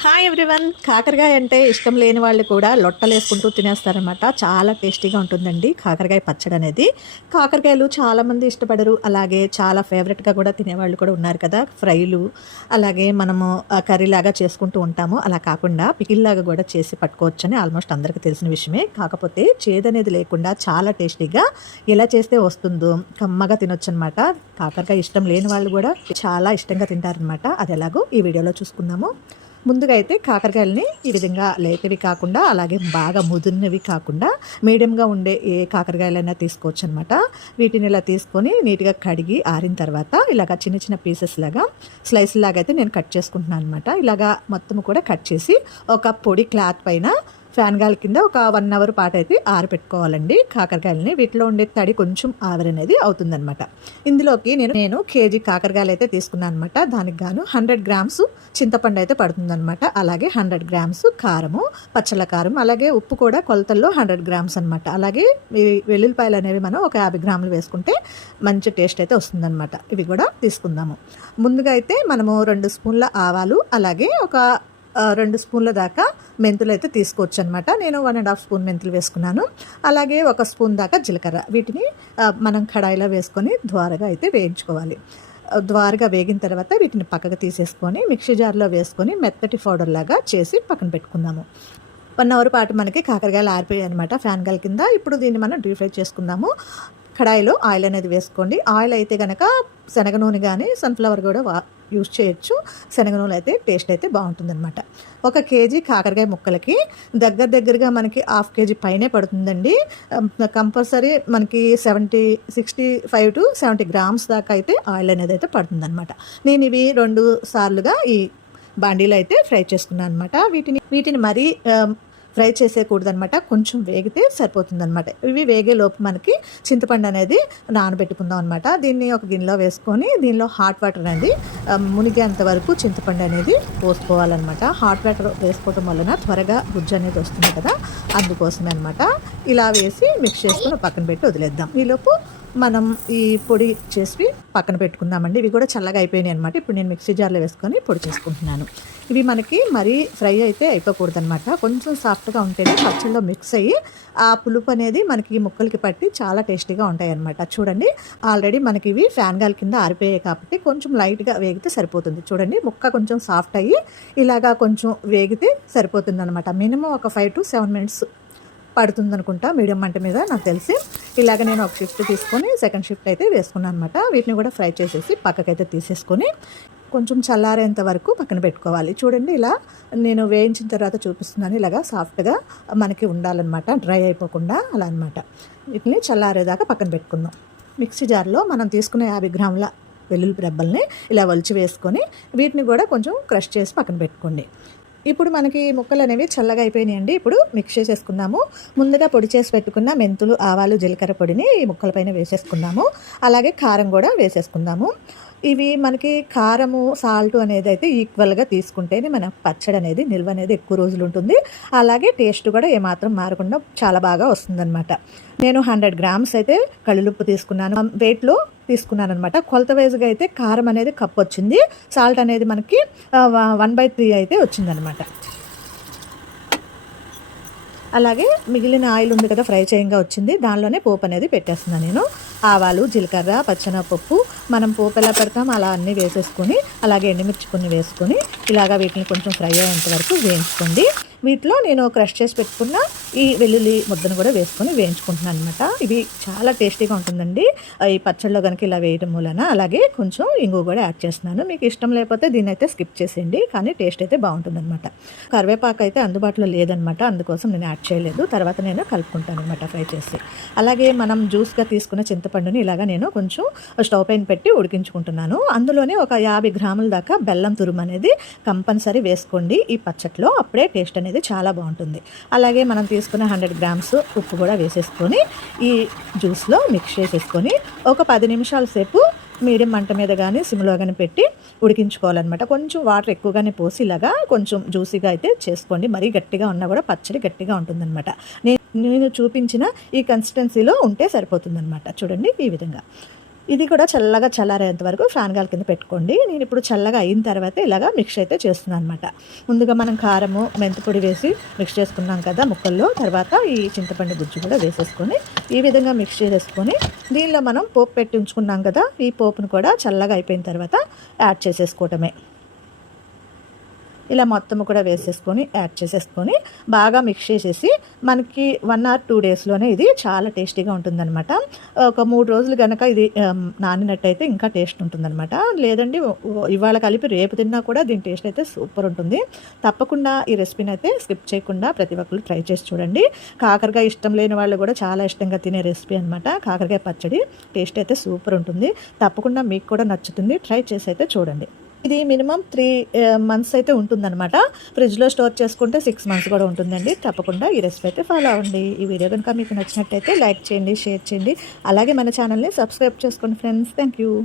Hi everyone కాకరకాయ అంటే ఇష్టం లేని వాళ్ళు కూడా లొట్టలు వేసుకుంటూ తినేస్తారనమాట చాలా టేస్టీగా ఉంటుందండి కాకరకాయ పచ్చడి అనేది. కాకరకాయలు చాలామంది ఇష్టపడరు. అలాగే చాలా ఫేవరెట్గా కూడా తినేవాళ్ళు కూడా ఉన్నారు కదా. ఫ్రైలు అలాగే మనము కర్రీలాగా చేసుకుంటూ ఉంటాము. అలా కాకుండా పికిల్లాగా కూడా చేసి పట్టుకోవచ్చని ఆల్మోస్ట్ అందరికీ తెలిసిన విషయమే. కాకపోతే చేదనేది లేకుండా చాలా టేస్టీగా ఎలా చేస్తే వస్తుందో కమ్మగా తినొచ్చు అనమాట కాకరకాయ ఇష్టం లేని వాళ్ళు కూడా చాలా ఇష్టంగా తింటారనమాట అది ఎలాగో ఈ వీడియోలో చూసుకుందాము. ముందుగా అయితే కాకరకాయలని ఈ విధంగా లేతవి కాకుండా అలాగే బాగా ముదిరినవి కాకుండా మీడియంగా ఉండే ఏ కాకరకాయలైనా తీసుకోవచ్చు అనమాట వీటిని ఇలా తీసుకొని నీట్గా కడిగి ఆరిన తర్వాత ఇలాగ చిన్న చిన్న పీసెస్ లాగా స్లైస్ లాగా అయితే నేను కట్ చేసుకుంటున్నాను అనమాట ఇలాగా మొత్తం కూడా కట్ చేసి ఒక పొడి క్లాత్ పైన ఫ్యాన్ గాలి కింద ఒక వన్ అవర్ పాటు అయితే ఆరబెట్టుకోవాలండి కాకరకాయలని వీటిలో ఉండే తడి కొంచెం ఆవిరి అనేది అవుతుందన్నమాట. ఇందులోకి నేను నేను కేజీ కాకరకాయలు అయితే తీసుకున్నాను అనమాట దానికి గాను హండ్రెడ్ గ్రామ్స్ చింతపండు అయితే పడుతుందన్నమాట. అలాగే హండ్రెడ్ గ్రామ్స్ కారము పచ్చళ్ళ కారం అలాగే ఉప్పు కూడా కొలతల్లో హండ్రెడ్ గ్రామ్స్ అనమాట అలాగే వెల్లుల్లిపాయలు అనేవి మనం ఒక యాభై గ్రాములు వేసుకుంటే మంచి టేస్ట్ అయితే వస్తుందన్నమాట. ఇవి కూడా తీసుకుందాము. ముందుగా అయితే మనము రెండు స్పూన్ల ఆవాలు అలాగే ఒక రెండు స్పూన్ల దాకా మెంతులు అయితే తీసుకోవచ్చు అనమాట నేను వన్ అండ్ హాఫ్ స్పూన్ మెంతులు వేసుకున్నాను. అలాగే ఒక స్పూన్ దాకా జీలకర్ర. వీటిని మనం కడాయిలో వేసుకొని ద్వారగా అయితే వేయించుకోవాలి. ద్వారగా వేగిన తర్వాత వీటిని పక్కకు తీసేసుకొని మిక్సీ జార్లో వేసుకొని మెత్తటి పౌడర్ లాగా చేసి పక్కన పెట్టుకుందాము. వన్ అవర్ పాటు మనకి కాకరకాయలు ఆరిపోయాయి అనమాట ఫ్యాన్ గల్ కింద. ఇప్పుడు దీన్ని మనం డీప్ ఫ్రై చేసుకుందాము. కడాయిలో ఆయిల్ అనేది వేసుకోండి. ఆయిల్ అయితే కనుక శనగ నూనె కానీ సన్ఫ్లవర్ కూడా వా యూస్ చేయొచ్చు. శనగ నూనె అయితే టేస్ట్ అయితే బాగుంటుందన్నమాట. ఒక కేజీ కాకరకాయ ముక్కలకి దగ్గర దగ్గరగా మనకి హాఫ్ కేజీ పైనే పడుతుందండి. కంపల్సరీ మనకి seventy sixty five to seventy grams దాకా అయితే ఆయిల్ అనేది అయితే పడుతుందన్నమాట. నేను ఇవి రెండు సార్లుగా ఈ బాండీలో అయితే ఫ్రై చేసుకున్నాను అనమాట వీటిని వీటిని మరీ ఫ్రై చేసేయకూడదనమాట కొంచెం వేగితే సరిపోతుందనమాట ఇవి వేగే లోపు మనకి చింతపండు అనేది నానబెట్టుకుందాం అనమాట దీన్ని ఒక గిన్నెలో వేసుకొని దీనిలో హాట్ వాటర్ అనేది మునిగేంత వరకు చింతపండు అనేది పోసుకోవాలన్నమాట. హాట్ వాటర్ వేసుకోవడం వలన త్వరగా గుజ్జు అనేది వస్తుంది కదా అందుకోసమే అనమాట ఇలా వేసి మిక్స్ చేసుకొని పక్కన పెట్టి వదిలేద్దాం. ఈలోపు మనం ఈ పొడి చేసి పక్కన పెట్టుకుందామండి. ఇవి కూడా చల్లగా అయిపోయినాయి అనమాట ఇప్పుడు నేను మిక్సీ జార్లో వేసుకొని పొడి చేసుకుంటున్నాను. ఇవి మనకి మరీ ఫ్రై అయితే అయిపోకూడదు అనమాట కొంచెం సాఫ్ట్గా ఉంటేనే పచ్చళ్ళలో మిక్స్ అయ్యి ఆ పులుపు అనేది మనకి ఈ ముక్కలకి పట్టి చాలా టేస్టీగా ఉంటాయి అనమాట చూడండి ఆల్రెడీ మనకి ఇవి ఫ్యాన్ గాలి కింద ఆరిపోయాయి కాబట్టి కొంచెం లైట్గా వేగితే సరిపోతుంది. చూడండి ముక్క కొంచెం సాఫ్ట్ అయ్యి ఇలాగా కొంచెం వేగితే సరిపోతుంది అనమాట మినిమం ఒక ఫైవ్ టు సెవెన్ మినిట్స్ పడుతుంది అనుకుంటా మీడియం మంట మీద నాకు తెలిసి. ఇలాగ నేను ఒక షిఫ్ట్ తీసుకొని సెకండ్ షిఫ్ట్ అయితే వేసుకున్నాను అనమాట వీటిని కూడా ఫ్రై చేసేసి పక్కకైతే తీసేసుకొని కొంచెం చల్లారేంత వరకు పక్కన పెట్టుకోవాలి. చూడండి ఇలా నేను వేయించిన తర్వాత చూపిస్తున్నాను. ఇలాగా సాఫ్ట్గా మనకి ఉండాలన్నమాట. డ్రై అయిపోకుండా అలా అనమాట వీటిని చల్లారేదాకా పక్కన పెట్టుకుందాం. మిక్సీ జార్లో మనం తీసుకునే యాభై గ్రాముల వెల్లుల్లి రెబ్బల్ని ఇలా వలిచి వేసుకొని వీటిని కూడా కొంచెం క్రష్ చేసి పక్కన పెట్టుకోండి. ఇప్పుడు మనకి ముక్కలు అనేవి చల్లగా అయిపోయినాయండి. ఇప్పుడు మిక్స్ చేసేసుకుందాము. ముందుగా పొడి చేసి పెట్టుకున్న మెంతులు ఆవాలు జీలకర్ర పొడిని ఈ ముక్కలపైన వేసేసుకుందాము. అలాగే కారం కూడా వేసేసుకుందాము. ఇవి మనకి కారము సాల్ట్ అనేది అయితే ఈక్వల్గా తీసుకుంటేనే మన పచ్చడి అనేది నిల్వ అనేది ఎక్కువ రోజులు ఉంటుంది. అలాగే టేస్ట్ కూడా ఏమాత్రం మారకుండా చాలా బాగా వస్తుందన్నమాట. నేను హండ్రెడ్ గ్రామ్స్ అయితే కళ్ళులుప్పు తీసుకున్నాను. వెయిట్లో తీసుకున్నాను అనమాట కొలత వైజ్గా అయితే కారం అనేది కప్ వచ్చింది. సాల్ట్ అనేది మనకి వన్ బై త్రీ అయితే వచ్చిందనమాట అలాగే మిగిలిన ఆయిల్ ఉంది కదా ఫ్రై చేయంగా వచ్చింది. దానిలోనే పోపు అనేది పెట్టేస్తున్నాను నేను. ఆవాలు జీలకర్ర పచ్చనపప్పు మనం పోపు ఎలా పెడతాం. అలా అన్నీ వేసేసుకొని అలాగే ఎండుమిర్చి కొన్ని వేసుకొని ఇలాగా వీటిని కొంచెం ఫ్రై అయ్యేంత వరకు వేయించుకోండి. వీటిలో నేను క్రష్ చేసి పెట్టుకున్న ఈ వెల్లుల్లి ముద్దను కూడా వేసుకొని వేయించుకుంటున్నాను అనమాట ఇవి చాలా టేస్టీగా ఉంటుందండి. ఈ పచ్చళ్ళలో కనుక ఇలా వేయడం మూలన అలాగే కొంచెం ఇంగు కూడా యాడ్ చేస్తున్నాను. మీకు ఇష్టం లేకపోతే దీన్ని అయితే స్కిప్ చేసేయండి కానీ టేస్ట్ అయితే బాగుంటుందన్నమాట. కరివేపాకు అయితే అందుబాటులో లేదనమాట అందుకోసం నేను యాడ్ చేయలేదు. తర్వాత నేను కలుపుకుంటాను అనమాట ఫ్రై చేసి. అలాగే మనం జ్యూస్గా తీసుకున్న చింతపండుని ఇలాగా నేను కొంచెం స్టవ్ పైన పెట్టి ఉడికించుకుంటున్నాను. అందులోనే ఒక యాభై గ్రాముల దాకా బెల్లం తురుము అనేది కంపల్సరీ వేసుకోండి. ఈ పచ్చట్లో అప్పుడే టేస్ట్ అనేది చాలా బాగుంటుంది. అలాగే మనం తీసుకున్న హండ్రెడ్ గ్రామ్స్ ఉప్పు కూడా వేసేసుకొని ఈ జ్యూస్లో మిక్స్ చేసేసుకొని ఒక పది నిమిషాల సేపు మీడియం మంట మీద కానీ సిమ్లో కానీ పెట్టి ఉడికించుకోవాలన్నమాట. కొంచెం వాటర్ ఎక్కువగానే పోసి ఇలాగా కొంచెం జ్యూసీగా అయితే చేసుకోండి. మరీ గట్టిగా ఉన్నా కూడా పచ్చడి గట్టిగా ఉంటుందన్నమాట. నేను నేను చూపించిన ఈ కన్సిస్టెన్సీలో ఉంటే సరిపోతుందన్నమాట. చూడండి ఈ విధంగా. ఇది కూడా చల్లగా చల్లారేంత వరకు ఫ్యాన్ గాలి కింద పెట్టుకోండి. నేను ఇప్పుడు చల్లగా అయిన తర్వాత ఇలాగా మిక్స్ అయితే చేస్తున్నాను అనమాట ముందుగా మనం కారము మెంతిపొడి వేసి మిక్స్ చేసుకున్నాం కదా ముక్కల్లో. తర్వాత ఈ చింతపండు గుజ్జు కూడా వేసేసుకొని ఈ విధంగా మిక్స్ చేసేసుకొని దీనిలో మనం పోపు పెట్టి ఉంచుకున్నాం కదా ఈ పోపును కూడా చల్లగా అయిపోయిన తర్వాత యాడ్ చేసేసుకోవటమే. ఇలా మొత్తం కూడా వేసేసుకొని యాడ్ చేసేసుకొని బాగా మిక్స్ చేసేసి మనకి వన్ ఆర్ టూ డేస్లోనే ఇది చాలా టేస్టీగా ఉంటుందన్నమాట. ఒక మూడు రోజులు కనుక ఇది నానినట్టయితే ఇంకా టేస్ట్ ఉంటుందన్నమాట. లేదండి ఇవాళ కలిపి రేపు తిన్నా కూడా దీని టేస్ట్ అయితే సూపర్ ఉంటుంది. తప్పకుండా ఈ రెసిపీని అయితే స్కిప్ చేయకుండా ప్రతి ఒక్కరు ట్రై చేసి చూడండి. కాకరకాయ ఇష్టం లేని వాళ్ళు కూడా చాలా ఇష్టంగా తినే రెసిపీ అనమాట కాకరకాయ పచ్చడి టేస్ట్ అయితే సూపర్ ఉంటుంది. తప్పకుండా మీకు కూడా నచ్చుతుంది. ట్రై చేసి అయితే చూడండి. ఇది మినిమం త్రీ మంత్స్ అయితే ఉంటుందన్నమాట. ఫ్రిడ్జ్లో స్టోర్ చేసుకుంటే సిక్స్ మంత్స్ కూడా ఉంటుందండి. తప్పకుండా ఈ రెసిపీ అయితే ఫాలో అవ్వండి. ఈ వీడియో కనుక మీకు నచ్చినట్టయితే లైక్ చేయండి షేర్ చేయండి. అలాగే మన ఛానల్ని సబ్స్క్రైబ్ చేసుకోండి ఫ్రెండ్స్ థ్యాంక్ యూ